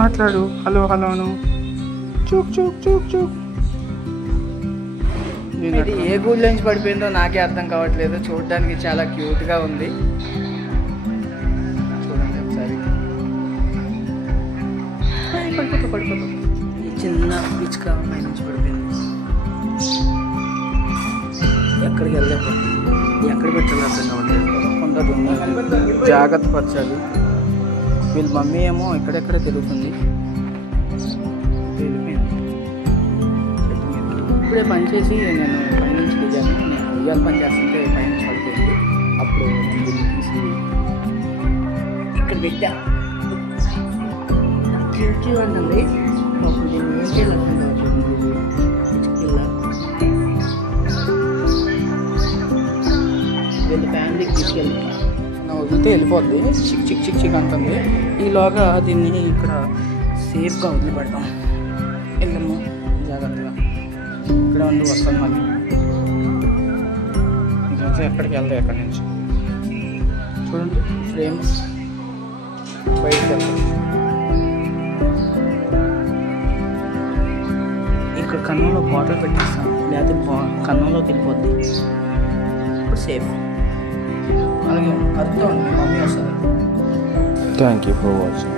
మాట్లాడు. Hello హలోను. Chuk Chuk Chuk Chuk. ఇది ఏ గూళ్ళ నుంచి పడిపోయిందో నాకే అర్థం కావట్లేదు. చూడడానికి చాలా క్యూట్గా ఉంది. చూడండి ఒకసారి. పడిపోతా. ఈ చిన్న పిచ్చుక పై నుంచి పడిపోయింది. ఎక్కడికి వెళ్ళలేకపోతుంది. ఎక్కడ పెట్టాలో అర్థం కావట్లేదు. కొందరు జాగ్రత్త పరచాలి. వీళ్ళ మమ్మీ ఏమో ఎక్కడెక్కడ తిరుగుతుంది. ఇప్పుడే పని చేసి నేను పైనుంచి దిగాను. నేను ఉయ్యాల పని చేస్తుంటే పైనుంచి పడిపోయింది. అప్పుడు నేను దీన్ని తీసి ఇక్కడ పెట్టా. క్యూట్గా ఉంటుంది. అప్పుడు దీన్ని ఏం చేయాలి వీళ్ళ ఫ్యామిలీకి తీసుకెళ్ళి వదిలితే వెళ్ళిపోద్ది. చిక్ అంటుంది. ఈలోగా దీన్ని ఇక్కడ సేఫ్గా వదిలిపెడతాం. వెళ్ళము జాగ్రత్తగా. ఇక్కడ ఉండి వస్తాను మళ్ళీ. ఇంకైతే ఎక్కడికి వెళ్తాయి ఎక్కడి నుంచి. చూడండి ఫ్రేమ్స్ బయటకు వెళ్తాం. ఇక్కడ కన్నంలో బాటిల్ పెట్టేస్తాను. లేకపోతే కన్నంలోకి వెళ్ళిపోద్ది. ఇప్పుడు సేఫ్. అలాగే అర్థం మమ్మీ వస్తుంది. Thank you for watching.